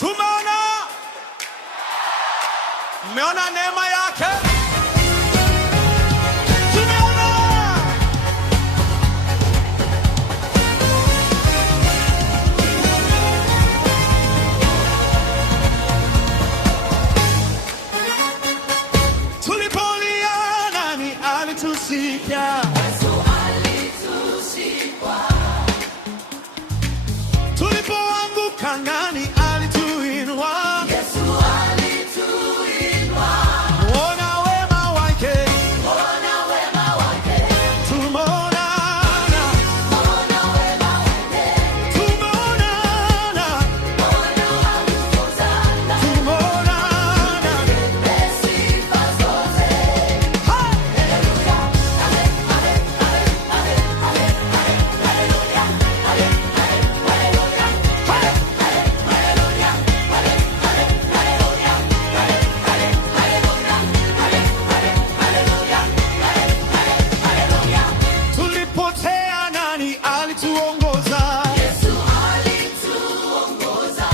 Tumeona, mmeona neema yake. Tumeona tulipolia, nani alitusikia? Tulipoanguka, nani alituinua? Yesu alituinua. Muona wema wake, muona wema wake. Tumeonana, muona wema wake. Tumeonana, muona alipozana. Tumeonana, sifa zote. Haleluya, haleluya, haleluya, haleluya. Tulipotea, nani alituongoza? Yesu alituongoza.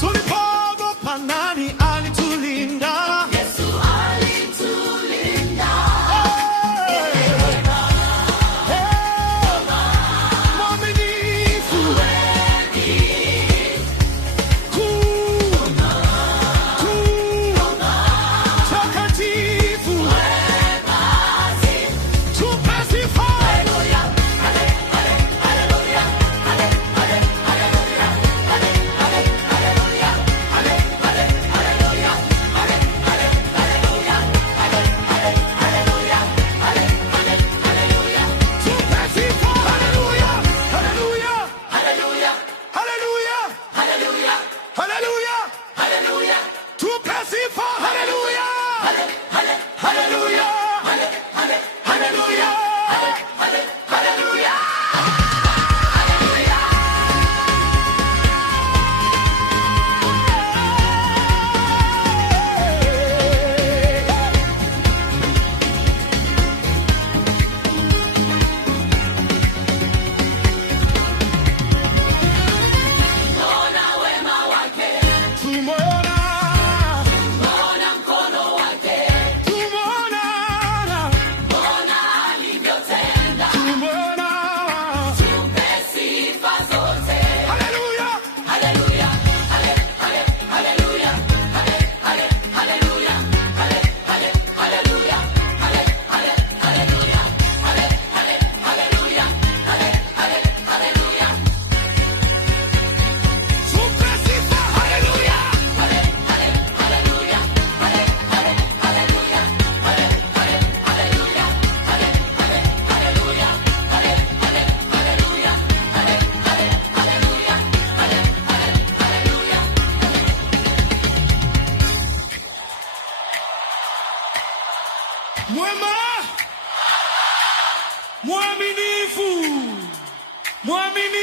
Tulipoogopa, nani alitulinda? Yesu alitulinda. Mwaminifu, takatifu, tupe sifa. Tupe sifa. Haleluya, haleluya, haleluya, haleluya, haleluya, haleluya. Tupe sifa. Haleluya, haleluya, haleluya, haleluya. Tumeona, tumeona mkono wake. Tumeona, tumeona alivyotenda. Tumeona, tupe sifa zote. Haleluya, haleluya, haleluya, haleluya, haleluya, haleluya, haleluya, haleluya. Tupe sifa. Haleluya. Mwema, mwaminifu, mwaminifu.